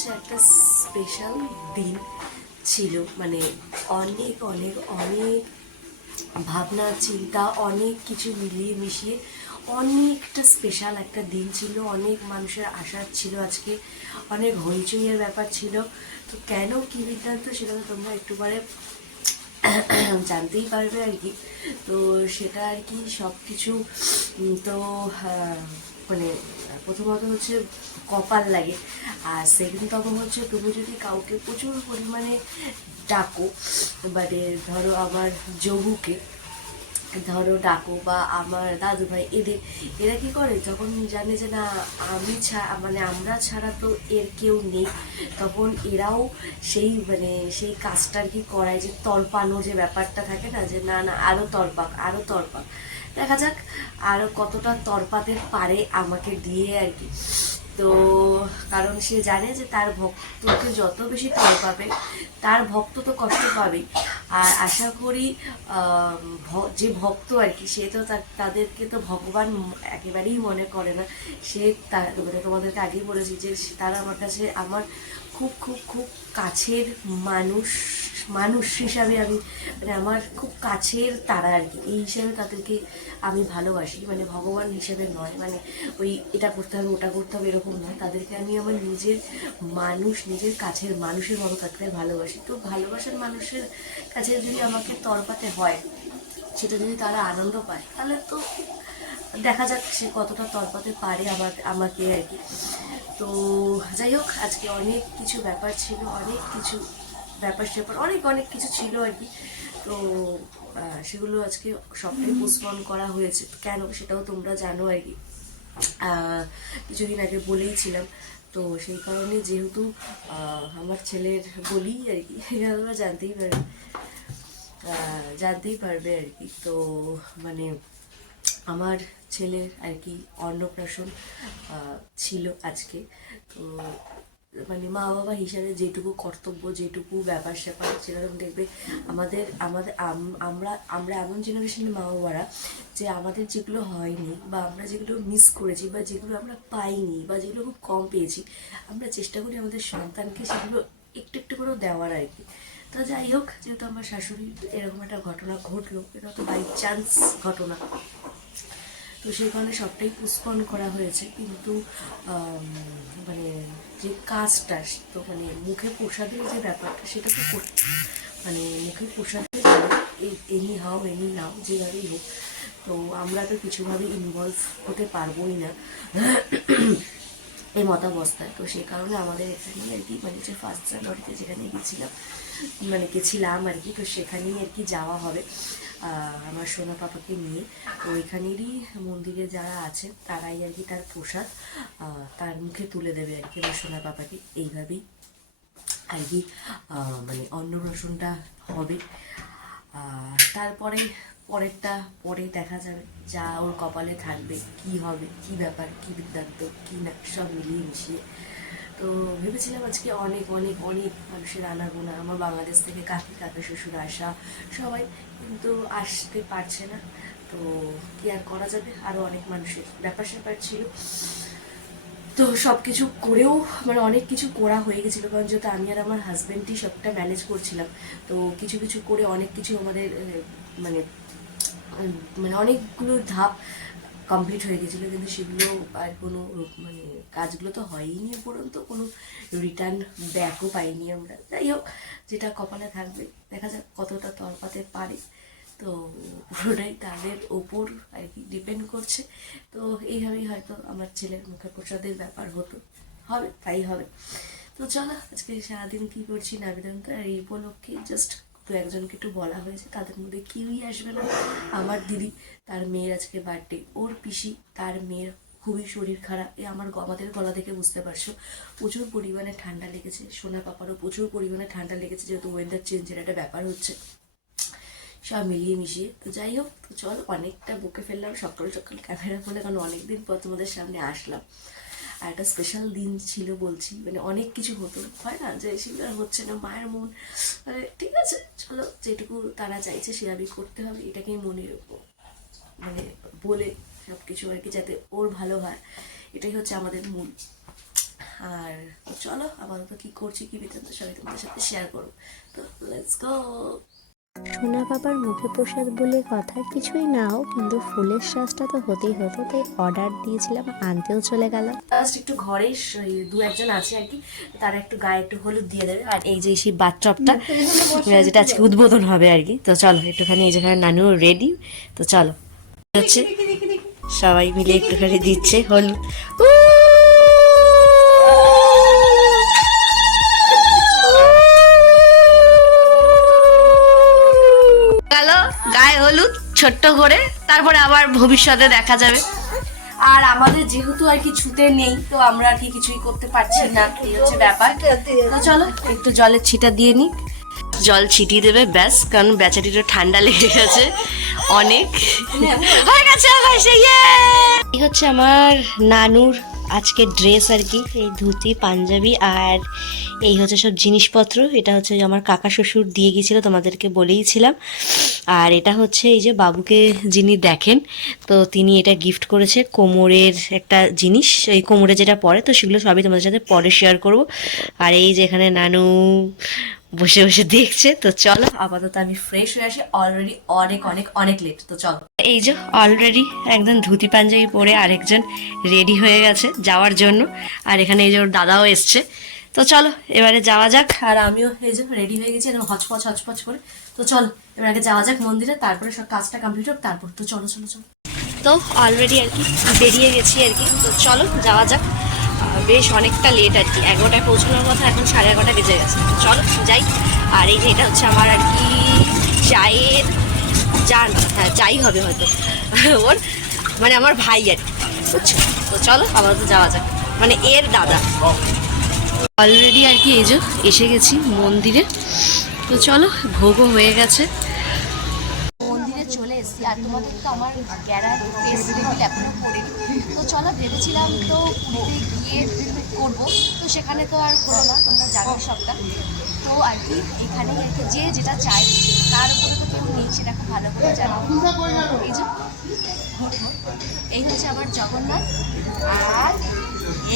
হচ্ছে একটা স্পেশাল দিন ছিল, মানে অনেক অনেক অনেক ভাবনা চিন্তা অনেক কিছু মিলিয়ে মিশিয়ে অনেকটা স্পেশাল একটা দিন ছিল। অনেক মানুষের আশা ছিল, আজকে অনেক হইচইয়ের ব্যাপার ছিল। তো কেন কী বৃত্তান্ত সেটা তো তোমরা একটু পরে জানতেই পারবে আর কি। তো সেটা আর কি সব কিছু তো মানে প্রথমত হচ্ছে কপাল লাগে, আর সেকেন্ড কথা হচ্ছে তুমি যদি কাউকে প্রচুর পরিমাণে ডাকো, মানে ধরো আমার যোগুকে ধরো ডাকো বা আমার দাদু ভাই, এরা কি করে যখন জানে যে না আমি মানে আমরা ছাড়া তো এর কেউ নেই, তখন এরাও সেই মানে সেই কাজটা আর কি করায়, যে তলপানো যে ব্যাপারটা থাকে না, যে না না আরও তলপাক আরও তলপাক, দেখা যাক আরও কতটা তরপাতে পারে আমাকে দিয়ে আর কি। তো কারণ সে জানে যে তার ভক্তকে যত বেশি ফল পাবে তার ভক্ত তো কষ্ট পাবেই। আর আশা করি যে ভক্ত আর কি সে তো তাদেরকে তো ভগবান একেবারেই মনে করে না। সে মানে তোমাদেরকে আগেই বলেছি যে তারা আমার কাছে আমার খুব খুব খুব কাছের মানুষ মানুষ হিসাবে আমি, মানে আমার খুব কাছের তারা আর কি, এই হিসাবে তাদেরকে আমি ভালোবাসি। মানে ভগবান হিসেবে নয়, মানে ওই এটা করতে হবে ওটা করতে হবে এরকম নয়, তাদেরকে আমি আমার নিজের মানুষ, নিজের কাছের মানুষের মতো থাকতে ভালোবাসি। তো ভালোবাসার মানুষের কাছে যদি আমাকে তরপাতে হয়, সেটা যদি তারা আনন্দ পায়, তাহলে তো দেখা যাক সে কতটা তরপাতে পারে আমাকে আর কি। তো যাই হোক, আজকে অনেক কিছু ব্যাপার ছিল, অনেক কিছু ব্যাপার স্যাপার অনেক অনেক কিছু ছিল আর কি। তো সেগুলো আজকে সবটাই পোস্টপন করা হয়েছে। কেন সেটাও তোমরা জানো আর কি, কিছুদিন আগে বলেইছিলাম। তো সেই কারণে যেহেতু আমার ছেলের বলি আর কি, এটা তোমরা জানতেই পারবে আর কি। তো মানে আমার ছেলের আর কি অন্নপ্রাশন ছিল আজকে। তো মানে মা বাবা হিসাবে যেটুকু কর্তব্য, যেটুকু ব্যাপার স্যাপার, সেরকম দেখবে আমাদের আমাদের আমরা আমরা এমন জেনারেশনের মা বাবারা যে আমাদের যেগুলো হয়নি বা আমরা যেগুলো মিস করেছি বা যেগুলো আমরা পাইনি বা যেগুলো খুব কম পেয়েছি, আমরা চেষ্টা করি আমাদের সন্তানকে সেগুলো একটু একটু করেও দেওয়ার আর কি। তো যাই হোক, যেহেতু আমার শাশুড়ির এরকম একটা ঘটনা ঘটলো, এটা তো বাই চান্স ঘটনা, তো সেই কারণে সবটাই পোস্টপন করা হয়েছে। কিন্তু মানে যে কাজটা, তো মানে মুখে প্রসাদের যে ব্যাপারটা, সেটা তো মানে মুখে প্রসাদের এনি হাও এনি নাও যেভাবেই হোক, তো আমরা তো কিছুভাবে ইনভলভ হতে পারবোই না এই মতাবস্থায়। তো সেই কারণে আমাদের এখানেই আর কি, মানে যে ফার্স্ট জানুয়ারিতে যেখানে গেছিলাম আর কি, তো সেখানেই আর কি যাওয়া হবে আমার সোনা পাপাকে নিয়ে। তো ওইখানেরই মন্দিরে যারা আছে তারাই আর কি তার প্রসাদ তার মুখে তুলে দেবে আর কি আমার সোনা পাপাকে, এইভাবেই আর কি মানে অন্নপ্রাশনটা হবে। তারপরে পরেরটা পরে দেখা যাবে, যা ওর কপালে থাকবে, কি হবে, কি ব্যাপার, কি বৃত্তান্ত, কি না, সব মিলিয়ে মিশিয়ে। তো ভেবেছিলাম আজকে অনেক অনেক অনেক মানুষের আনাগোনা, আমার বাংলাদেশ থেকে কাকা শ্বশুর আসা সবাই, কিন্তু আসতে পারছে না। তো কি আর করা যাবে, আরও অনেক মানুষের ব্যাপার স্যাপার ছিল। তো সব কিছু করেও মানে অনেক কিছু করা হয়ে গেছিলো, কারণ যেহেতু আমি আর আমার হাজব্যান্ডই সবটা ম্যানেজ করছিলাম। তো কিছু কিছু করে অনেক কিছু আমাদের মানে মানে অনেকগুলো ধাপ কমপ্লিট হয়ে গেছিলো, কিন্তু সেগুলো আর কোনো মানে কাজগুলো তো হয়ইনি, উপরন্ত কোনো রিটার্ন ব্যাকও পাইনি আমরা। যাই হোক, যেটা কপালে থাকবে, দেখা যাক কতটা তলপাতে পারে। তো পুরোটাই তাদের ওপর আর কি ডিপেন্ড করছে। তো এইভাবেই হয়তো আমার ছেলের মুখে প্রসাদের ব্যাপার হবে, তাই হবে। তো চলো, আজকে সারাদিন কী করছি না বেদান্ত, আর এই উপলক্ষে জাস্ট দু একজনকে একটু বলা হয়েছে, তাদের মধ্যে কেউই আসবে না। আমার দিদি, তার মেয়ের আজকে বার্থডে, ওর পিসি, তার মেয়ের খুবই শরীর খারাপ। আমাদের গলা থেকে বুঝতে পারছো প্রচুর পরিমাণে ঠান্ডা লেগেছে, সোনা পাপারও প্রচুর পরিমাণে ঠান্ডা লেগেছে, যেহেতু ওয়েদার চেঞ্জের একটা ব্যাপার হচ্ছে, সব মিলিয়ে মিশিয়ে। তো যাই হোক, তো চল, অনেকটা বকে ফেললাম সকাল সকাল ক্যামেরা ফোনে, কারণ অনেকদিন পর তোমাদের সামনে আসলাম। আর একটা স্পেশাল দিন ছিল বলছি, মানে অনেক কিছু হতো, হয় না যে সেগুলো আর হচ্ছে না, মায়ের মন, মানে ঠিক আছে চলো, যেটুকু তারা চাইছে সেভাবেই করতে হবে, এটাকেই মনে মানে বলে সব কিছু আর কি, যাতে ওর ভালো হয়, এটাই হচ্ছে আমাদের মূল। আর চলো আপাতত কি করছি কি বৃত্তান্ত সবাই তোমাদের সাথে শেয়ার করবো। তো লেটস গো। সোনা বাবার মুখে প্রসাদ বলে কথা কিছুই না হোক, কিন্তু ফুলের শ্বাসটা তো হতেই হতো, তাই অর্ডার দিয়েছিলাম, আনতেও চলে গেল। জাস্ট একটু ঘরে দু একজন আছে আর কি, তারা একটু গায়ে একটু হলুদ দিয়ে দেবে। আর এই যে সেই বাথটবটা যেটা আজকে উদ্বোধন হবে আর কি, তো চলো একটুখানি এই যেখানে নানুও রেডি, তো চলো হচ্ছে সবাই মিলে একটুখানি দিচ্ছে হলুদ। গেল গায়ে হলুদ ছোট্ট করে, তারপরে আবার ভবিষ্যতে দেখা যাবে। আর আমাদের যেহেতু আর কি ছুতে নেই, তো আমরা আর কি কিছুই করতে পারছি না, এই হচ্ছে ব্যাপার। তো চলো একটু জলের ছিটা দিয়ে নিই, জল ছিটিয়ে দেবে ব্যাস, কারণ বেচারিটা ঠান্ডা লেগে গেছে অনেক হয়ে গেছে। এই হচ্ছে আমার নানুর আজকে ড্রেস আর কি, এই ধুতি পাঞ্জাবি আর এই হচ্ছে সব জিনিসপত্র। এটা হচ্ছে আমার কাকা শ্বশুর দিয়ে গিয়েছিল, তোমাদেরকে বলেইছিলাম। আর এটা হচ্ছে এই যে বাবুকে যিনি দেখেন, তো তিনি এটা গিফট করেছে, কোমরের একটা জিনিস, এই কোমরে যেটা পরে, তো সেগুলো সবই তোমাদের সাথে পরে শেয়ার করব। আর এই যে এখানে নানু বসে বসে দেখছে। তো চলো আপাতত আমি ফ্রেশ হয়ে আসি, অলরেডি অনেক অনেক অনেক লেট। তো চলো, এই যে অলরেডি একদম ধুতি পাঞ্জাবি পরে আরেকজন রেডি হয়ে গেছে যাওয়ার জন্য, আর এখানে এই যে ওর দাদাও এসছে। তো চলো এবারে যাওয়া যাক। আর আমিও এই যে রেডি হয়ে গেছি এরকম হচপচ হচপচ করে। তো চলো এবার আগে যাওয়া যাক মন্দিরে, তারপরে সব কাজটা কমপ্লিট হোক তারপর। তো চলো চলো চলো। তো অলরেডি আর কি বেরিয়ে গেছি আর কি, তো চলো যাওয়া যাক। বেশ অনেকটা লেট আর কি, 11টায় পৌঁছানোর কথা, এখন 11:30 বেজে গেছে। চলো যাই। আর এই যে এটা হচ্ছে আমার আর কি চায়ের জান, হ্যাঁ যাই হবে হয়তো ওর, মানে আমার ভাই আর কি, বুঝছো। তো চলো আপাতত যাওয়া যাক, মানে এর দাদা। অলরেডি আর কি এই যে এসে গেছি মন্দিরে। তো চলো ভোগও হয়ে গেছে, মন্দিরে চলে এসেছি। আর তোমাদের তো আমার গ্যারার ফেস রিভিল এখনো করিনি, তো চলো ভেবেছিলাম তো পুরীতে গিয়ে করবো, তো সেখানে তো আর হলো না, তোমরা জানো সবটা। তো আর কি এখানে আর কি যে যেটা চাই তার উপরে তো কেউ নেই, সেটা খুব ভালো করে জানো। এই যে এই হচ্ছে আমার জগন্নাথ, আর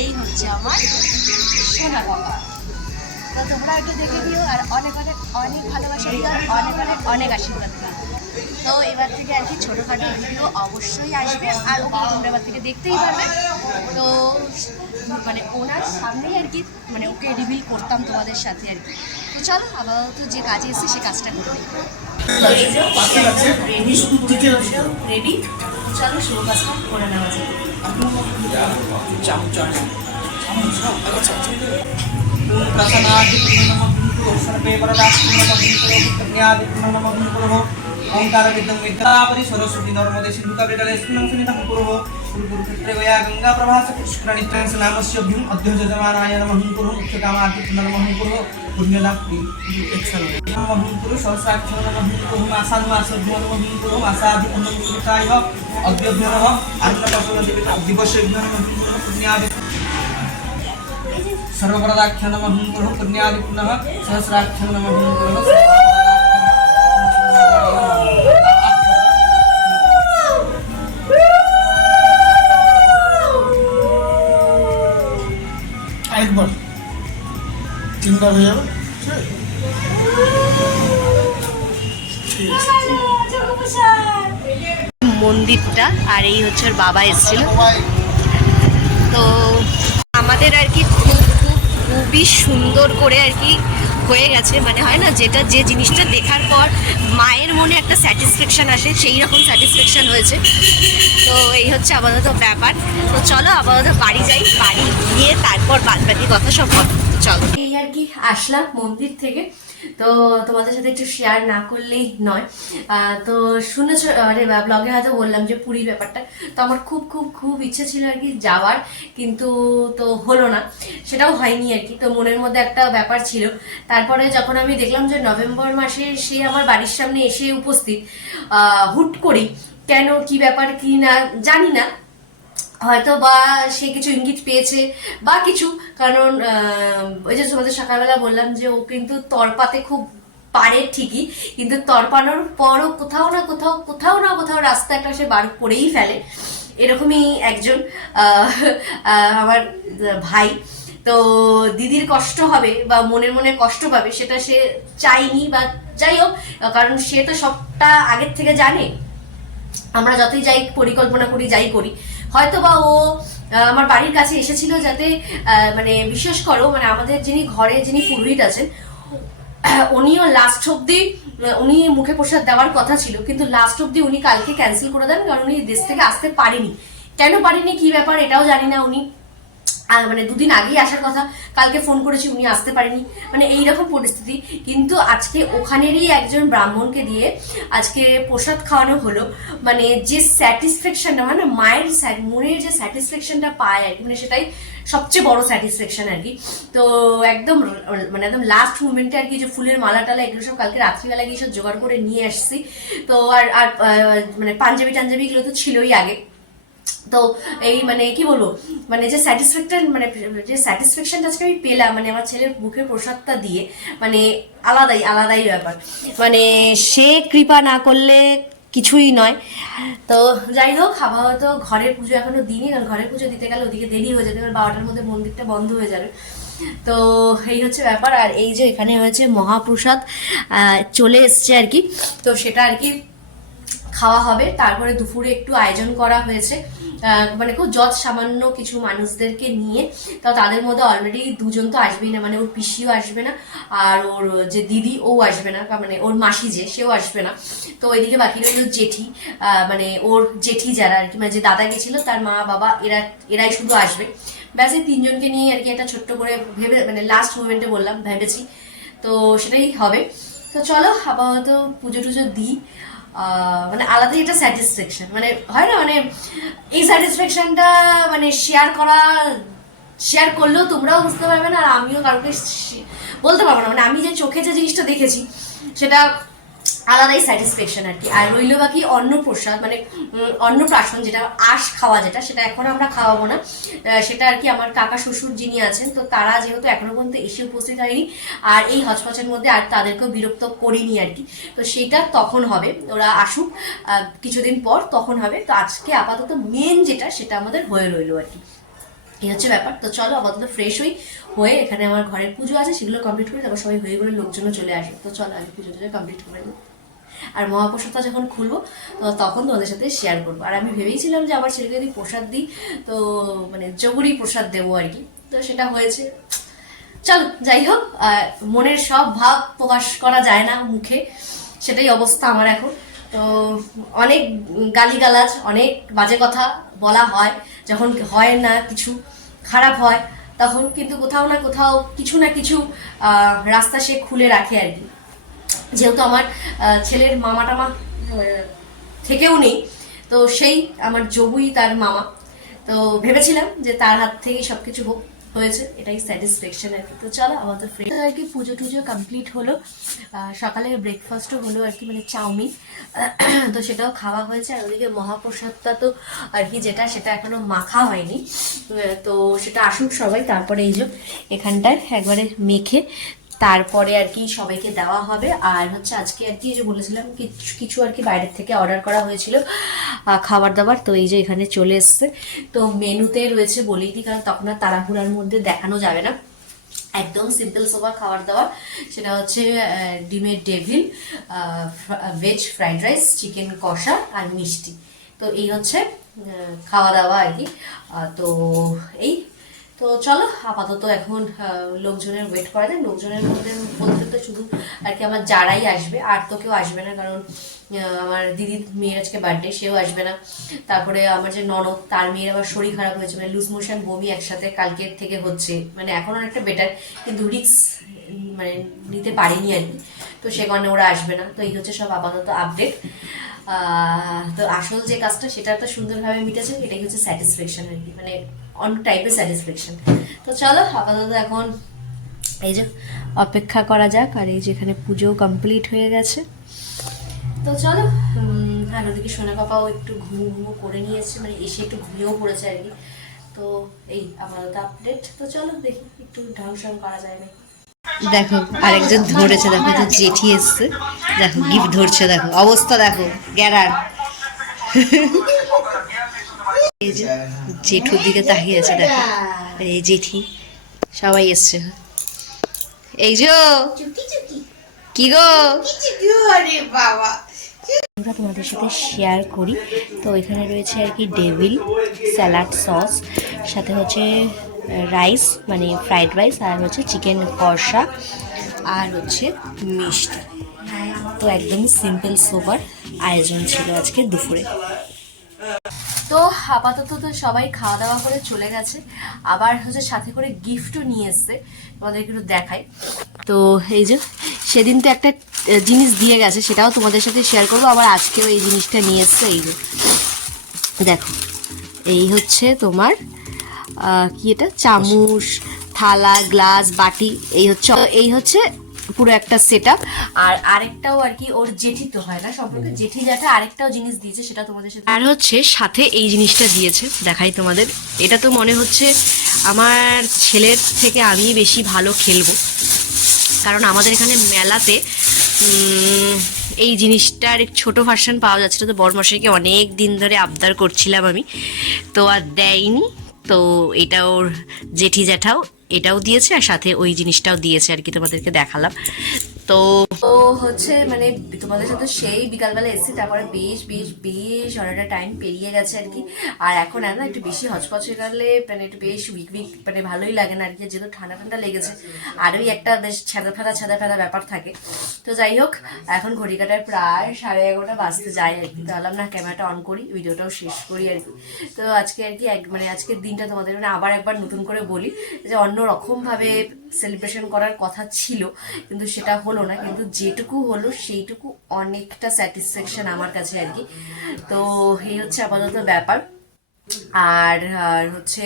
এই হচ্ছে আমার সোনা বাবা। তো তোমরা একটু দেখে দিও, আর অনেক অনেক অনেক ভালোবাসা দিও, আর অনেক অনেক অনেক আশীর্বাদ দিও। তো এবার থেকে আর কি ছোটোখাটো ভিডিও অবশ্যই আসবে, আর ওগুলো তোমরা এবার থেকে দেখতেই পারবে। তো মানে ওনার সামনেই আর কি মানে ওকে রিভিল করতাম তোমাদের সাথে আর কি। তো চলো আপাতত যে কাজে এসেছি সে কাজটা করে নিই। রেডি, চলো শুভ কাজটা করে নেওয়া যায়। ओंकार विद्यं विद्यापरि सरस्वती नर्मदे सिन्धुकाव्यजले स्नानं कुरुः गुरुक्षेत्रे गया गंगा प्रभास पुष्करणित्रं नामस्य भीम अद्य यजमानाय नमः कुरुः उच्चकामार्ति नमः कुरुः पुण्यदाप्ति एक्शन नमः कुरुः सहस्राक्षर नमः कुरुः मासानुमासभ्यो नमः कुरुः मासादि अन्नपूर्णाय अद्यभ्यो नमः अन्नपशुन दिवसेभ्यो नमः कुरुः पुण्यादि सर्वप्रदाख्य नमः कुरुः पुण्यादि पुनः सहस्राक्षर नमः कुरुः একবার তিনবার হয়ে যাবে। মন্দিরটা, আর এই হচ্ছে ওর বাবা এসেছিল। তো আমাদের আর কি খুবই সুন্দর করে আর কি হয়ে গেছে, মানে হয় না যেটা যে জিনিসটা দেখার পর মায়ের মনে একটা স্যাটিসফ্যাকশান আসে, সেই রকম স্যাটিসফ্যাকশান হয়েছে। তো এই হচ্ছে আপাতত ব্যাপার। তো চলো আপাতত বাড়ি যাই, বাড়ি গিয়ে তারপর বাদবাকি কথা সব চলো। এই আর কি আসলাম মন্দির থেকে, তো তোমাদের সাথে একটু শেয়ার না করলেই নয়। তো শুনেছো মানে ব্লগে হয়তো বললাম যে পুরীর ব্যাপারটা, তো আমার খুব খুব খুব ইচ্ছে ছিল আর কি যাওয়ার, কিন্তু তো হলো না, সেটাও হয়নি আর কি। তো মনের মধ্যে একটা ব্যাপার ছিল। তারপরে যখন আমি দেখলাম যে নভেম্বর মাসে সে আমার বাড়ির সামনে এসে উপস্থিত, হুট করি কেন কি ব্যাপার কি না জানি না, হয়তো বা সে কিছু ইঙ্গিত পেয়েছে বা কিছু, কারণ ওই যে তোমাদের সকালবেলা বললাম যে ও কিন্তু তরপাতে খুব পারে ঠিকই, কিন্তু তরপানোর পরও কোথাও না কোথাও কোথাও না কোথাও রাস্তা একটা সে বার করেই ফেলে। এরকমই একজন আমার ভাই। তো দিদির কষ্ট হবে বা মনের মনে কষ্ট পাবে সেটা সে চাইনি, বা যাই হোক, কারণ সে তো সবটা আগের থেকে জানে। আমরা যতই যাই পরিকল্পনা করি, যাই করি, হয়তো বা ও আমার বাড়ির কাছে এসেছিল যাতে মানে বিশ্বাস করো, মানে আমাদের যিনি পুরোহিত আছেন, উনিও লাস্ট অব্দি উনি মুখে প্রসাদ দেওয়ার কথা ছিল, কিন্তু লাস্ট অব্দি উনি কালকে ক্যান্সেল করে দেন, কারণ উনি দেশ থেকে আসতে পারেনি। কেন পারেনি, কি ব্যাপার এটাও জানি না। উনি মানে দুদিন আগেই আসার কথা, কালকে ফোন করেছি, উনি আসতে পারেনি, মানে এইরকম পরিস্থিতি। কিন্তু আজকে ওখানেরই একজন ব্রাহ্মণকে দিয়ে আজকে প্রসাদ খাওয়ানো হলো, মানে যে স্যাটিসফ্যাকশনটা, মানে মায়ের মনের যে স্যাটিসফ্যাকশনটা পায় আর কি, মানে সেটাই সবচেয়ে বড় স্যাটিসফ্যাকশন আর কি। তো একদম মানে একদম লাস্ট মুমেন্টে আর কি, যে ফুলের মালা টালা এগুলো সব কালকে রাত্রিবেলা গিয়ে সব জোগাড় করে নিয়ে আসছি। তো আর মানে পাঞ্জাবি এগুলো তো ছিলই আগে। তো এই মানে কি বলবো, মানে যে স্যাটিসফ্যাকশনটা আজকে আমি পেলাম, মানে আমার ছেলের মুখের প্রসাদটা দিয়ে, মানে আলাদাই ব্যাপার। মানে সে কৃপা না করলে কিছুই নয়। তো যাই হোক, আপাতত ঘরের পুজো এখনো দিইনি, কারণ ঘরের পুজো দিতে গেলে ওদিকে দেরি হয়ে যেতে, এবার 12টার মধ্যে মন্দিরটা বন্ধ হয়ে যাবে। তো এই হচ্ছে ব্যাপার। আর এই যে এখানে হয়েছে মহাপ্রসাদ চলে এসছে আর কি, তো সেটা আর কি খাওয়া হবে। তারপরে দুপুরে একটু আয়োজন করা হয়েছে, মানে খুব সামান্য কিছু মানুষদেরকে নিয়ে। তো তাদের মধ্যে অলরেডি দুজন তো আসবেই না, মানে ওর পিসিও আসবে না, আর ওর যে দিদি ও আসবে না, মানে ওর মাসি সেও আসবে না। তো ওইদিকে বাকি রইল জেঠি, মানে ওর জেঠি যারা আর কি, মানে যে দাদা গেছিল তার মা বাবা, এরাই শুধু আসবে। ব্যাস এই তিনজনকে নিয়ে আর কি একটা ছোট্ট করে ভেবে, মানে লাস্ট মোমেন্টে বললাম ভেবেছি, তো সেটাই হবে। তো চলো আপাতত পুজো টুজো দিই। মানে আলাদাই একটা স্যাটিসফ্যাকশন, মানে হয় না, মানে এই স্যাটিসফ্যাকশনটা মানে শেয়ার করলেও তোমরাও বুঝতে পারবে না, আর আমিও কাউকে বলতে পারবো না। মানে আমি যে চোখে যে জিনিসটা দেখেছি সেটা আলাদাই স্যাটিসফ্যাকশন আর কি। আর রইল বাকি অন্নপ্রসাদ, মানে অন্নপ্রাশন, যেটা আঁশ খাওয়া, সেটা এখন আমরা খাওয়াবো না। সেটা আর কি আমার কাকা শ্বশুর যিনি আছেন, তো তারা যেহেতু এখনো পর্যন্ত এসে উপস্থিত হয়নি, আর এই হচপচের মধ্যে আর তাদেরকেও বিরক্ত করিনি আর কি, তো সেইটা তখন হবে, ওরা আসুক কিছুদিন পর, তখন হবে। তো আজকে আপাতত মেন যেটা, সেটা আমাদের হয়ে রইলো আর কি, এই হচ্ছে ব্যাপার। তো চলো আপাতত ফ্রেশ হয়ে এখানে আমার ঘরের পুজো আছে, সেগুলো কমপ্লিট করে তারপর সবাই হয়ে গেলে লোকজনও চলে আসবে। তো চলো আগে পুজো কমপ্লিট করে দেবো, আর মহাপ্রসাদটা যখন খুলবো তো তখন তোমাদের সাথে শেয়ার করবো। আর আমি ভেবেছিলাম যে আমার ছেলেকে যদি প্রসাদ দিই, তো মানে জগুরি প্রসাদ দেবো আর কি, তো সেটা হয়েছে। চলো যাই হোক, মনের সব ভাব প্রকাশ করা যায় না মুখে, সেটাই অবস্থা আমার এখন। তো অনেক গালিগালাজ, অনেক বাজে কথা বলা হয়, যখন হয় না কিছু খারাপ হয় তখন, কিন্তু কোথাও না কোথাও কিছু না কিছু রাস্তা সে খুলে রাখে আর কি। যেহেতু আমার ছেলের মামা টামা থেকেও নেই, তো সেই আমার জবুই তার মামা, তো ভেবেছিলাম যে তার হাত থেকেই সবকিছু হয়েছে, এটাই স্যাটিসফ্যাকশন আর কি। তো চলো আমাদের ফ্রেন্ড আর কি পুজো টুজো কমপ্লিট হলো, সকালে ব্রেকফাস্টও হলো আর কি, মানে চাউমিন, তো সেটাও খাওয়া হয়েছে। আর ওদিকে মহাপ্রসাদটা তো আর কি সেটা এখনো মাখা হয়নি, তো সেটা আসুক সবাই, তারপরে এই যে এখানটায় একবারে মেখে তারপরে আর কি সবাইকে দেওয়া হবে। আর হচ্ছে আজকে আর কি যে বলেছিলাম কিছু আর কি বাইরের থেকে অর্ডার করা হয়েছিল খাবার দাবার, তো এই যে এখানে চলে এসছে। তো মেনুতে রয়েছে বলেই দিই, কারণ তখন আর তাড়াহুড়ার মধ্যে দেখানো যাবে না, একদম সিম্পল সোভা খাবার দাবার। সেটা হচ্ছে ডিমের devil, veg fried rice, chicken কষা আর মিষ্টি। তো এই হচ্ছে খাওয়া দাওয়া আর কি। তো এই তো চলো আপাতত এখন লোকজনের ওয়েট করা যায়। লোকজনের মধ্যে বলতে তো শুধু আর কি আমার যারাই আসবে, আর তো কেউ আসবে না, কারণ আমার দিদির মেয়ের আজকে বার্থডে, সেও আসবে না। তারপরে আমার যে ননদ, তার মেয়ের আবার শরীর খারাপ হয়েছে, মানে লুজ মোশন বমি একসাথে কালকের থেকে হচ্ছে, মানে এখন অনেকটা বেটার, কিন্তু রিস্ক মানে নিতে পারিনি আর কি, তো সে কারণে ওরা আসবে না। তো এই হচ্ছে সব আপাতত আপডেট। তো আসল যে কাজটা সেটা তো সুন্দরভাবে মিটেছে, এটাই হচ্ছে স্যাটিসফ্যাকশন আর কি, মানে অন্য টাইপের স্যাটিসফ্যাকশন। তো চলো আপাতত এখন এই যে অপেক্ষা করা যাক। আর এই যে এখানে পুজো কমপ্লিট হয়ে গেছে, তো চলো। আর ওদিকে সোনা পাপাও একটু ঘুমো করে নিয়েছে, মানে এসে একটু ঘুমিয়েও পড়েছে আর কি। তো এই আপাতত আপডেট। তো চলো দেখি একটু ঢং সং করা যায় না। দেখো আরেকজন ধরেছে, দেখো যে জেঠি এসছে, দেখো গিফট ধরছে, দেখো অবস্থা দেখো গ্যারার। এই যে জেঠুর দিকে তাকিয়ে আছে, দেখো এই জেঠি সবাই এসছে। এই যে কি গো আমরা তোমাদের সাথে শেয়ার করি। তো এখানে রয়েছে আর কি ডেভিল স্যালাড সস, সাথে হচ্ছে রাইস মানে ফ্রাইড রাইস, আর হচ্ছে চিকেন কষা, আর হচ্ছে মিষ্টি। তো একদমই সিম্পল সোবার আয়োজন ছিল আজকে দুপুরে। তো আপাতত তো সবাই খাওয়া দাওয়া করে চলে গেছে, আবার হচ্ছে সাথে করে গিফটও নিয়ে এসছে, তোমাদেরকে একটু দেখাই। তো এই যে সেদিন তো একটা জিনিস দিয়ে গেছে, সেটাও তোমাদের সাথে শেয়ার করবো। আবার আজকেও এই জিনিসটা নিয়ে এসছে। এই যে দেখো, এই হচ্ছে তোমার কি এটা, চামচ, থালা, গ্লাস, বাটি, এই হচ্ছে পুরো একটা সেট আপ। আর আরেকটাও আর কি ওর জেঠি তো হয় না সম্পর্কে, জেঠি জ্যাঠা আরেকটাও জিনিস দিয়েছে, সেটা তোমাদের সাথে। আর হচ্ছে সাথে এই জিনিসটা দিয়েছে, দেখাই তোমাদের। এটা তো মনে হচ্ছে আমার ছেলের থেকে আমি বেশি ভালো খেলবো, কারণ আমাদের এখানে মেলাতে এই জিনিসটার এক ছোটো ভার্সন পাওয়া যাচ্ছিলো। তো বড়মশাইকে অনেক দিন ধরে আবদার করছিলাম আমি, তো আর দেয়নি। তো এটা ওর জেঠি জ্যাঠাও এটাও দিয়েছে, আর সাথে ওই জিনিসটাও দিয়েছে আর কি, তোমাদেরকে দেখালাম। তো হচ্ছে মানে তোমাদের সাথে সেই বিকালবেলা এসেছি, তারপরে বেশ বেশ বেশ অনেকটা টাইম পেরিয়ে গেছে আর কি। আর এখন না একটু বেশি হচপচ হয়ে গেলে মানে একটু বেশ উইক মানে ভালোই লাগে না আর কি, যেহেতু ঠান্ডা ঠান্ডা লেগেছে, আর ওই একটা বেশ ছাদা ফেদা ব্যাপার থাকে। তো যাই হোক, এখন ঘড়ি কাটার প্রায় 11:30 বাজতে যায় আর কি। তো ভাবলাম না ক্যামেরাটা অন করি, ভিডিওটাও শেষ করি আর কি। তো আজকে আর কি মানে আজকের দিনটা তোমাদের মানে আবার একবার নতুন করে বলি যে অন্য রকমভাবে সেলিব্রেশন করার কথা ছিল, কিন্তু সেটা হলো না। কিন্তু যেটুকু হলো সেইটুকু অনেকটা স্যাটিসফ্যাকশন আমার কাছে আর কি। তো এই হচ্ছে আপাতত ব্যাপার। আর হচ্ছে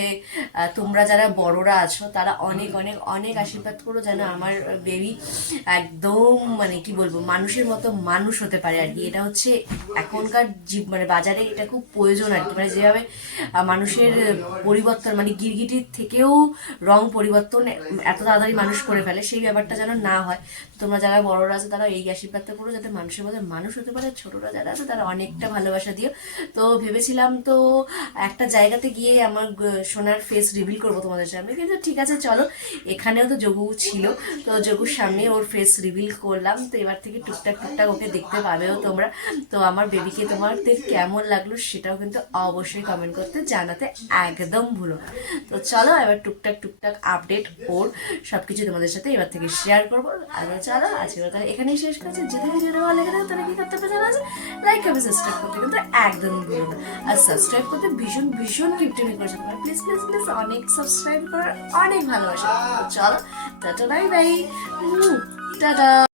তোমরা যারা বড়রা আছো তারা অনেক অনেক অনেক আশীর্বাদ করো যেন আমার বেবি একদম মানে কি বলবো মানুষের মতো মানুষ হতে পারে আর কি। এটা হচ্ছে এখনকার মানে বাজারে এটা খুব প্রয়োজন আর কি। মানে যেভাবে মানুষের পরিবর্তন মানে গিরগিটির থেকেও রং পরিবর্তন এত তাড়াতাড়ি মানুষ করে ফেলে, সেই ব্যাপারটা যেন না হয়। তোমরা যারা বড়রা আছে তারা এই আশীর্বাদটা করো যাতে মানুষের মধ্যে মানুষ হতে পারে। ছোটরা যারা আছে তারা অনেকটা ভালোবাসা দিও। তো ভেবেছিলাম তো একটা জায়গাতে গিয়ে আমার সোনার ফেস রিভিল করবো তোমাদের সামনে, কিন্তু ঠিক আছে চলো, এখানেও তো যোগু ছিল, তো যোগুর সামনে ওর ফেস রিভিল করলাম। তো এবার থেকে টুকটাক ওকে দেখতে পাবেও তোমরা। তো আমার বেবিকে তোমাদের কেমন লাগলো সেটাও কিন্তু অবশ্যই কমেন্ট করতে জানাতে একদম ভুলো না। তো চলো এবার টুকটাক আপডেট ওর সবকিছু তোমাদের সাথে এবার থেকে শেয়ার করবো। আর চলো আজকে তাহলে এখানেই শেষ করছি। যদি ভিডিওটা ভালো লেগে থাকে তাহলে কি করতে হবে জানা আছে, লাইক করবে, সাবস্ক্রাইব করতে কিন্তু একদম ভুলো না। আর সাবস্ক্রাইব করতে ভীষণ ভীষণ কিপটেমি করেছে তোমরা, প্লিজ প্লিজ প্লিজ অনেক সাবস্ক্রাইব করার অনেক ভালোবাসা। চলো টাটা বাই বাই, টাটা।